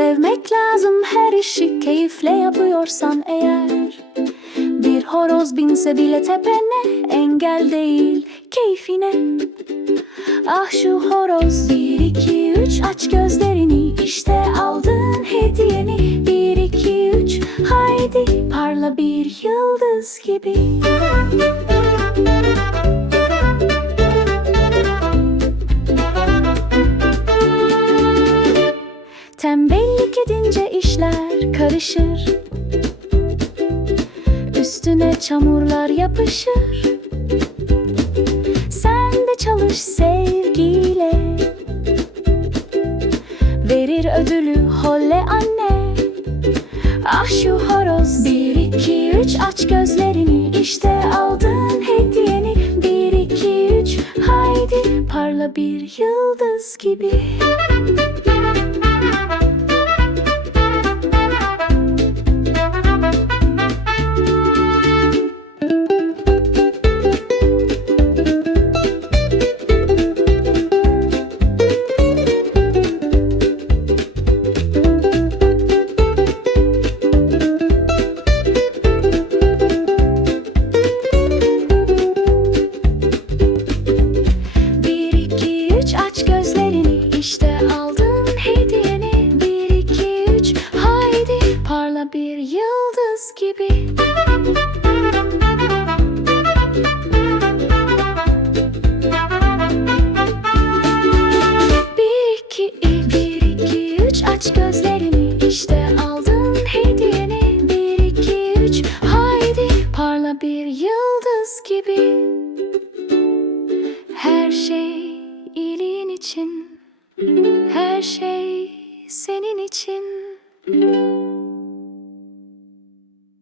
Sevmek lazım her işi keyifle yapıyorsan eğer. Bir horoz binse bile tepene engel değil keyfine. Ah şu horoz Bir iki üç aç gözlerini işte aldın hediyeni. Bir iki üç haydi parla bir yıldız gibi Tembellik edince işler karışır. Üstüne çamurlar yapışır. Sen de çalış sevgiyle. Verir ödülü holle anne. Ah şu horoz. Bir iki üç aç gözlerini. İşte aldın hediyeni. Bir iki üç haydi parla bir yıldız gibi parla bir yıldız gibi. Bir iki bir iki üç aç gözlerini. İşte aldın hediyeni. Bir iki üç haydi parla bir yıldız gibi. Her şey iyiliğin için. Her şey senin için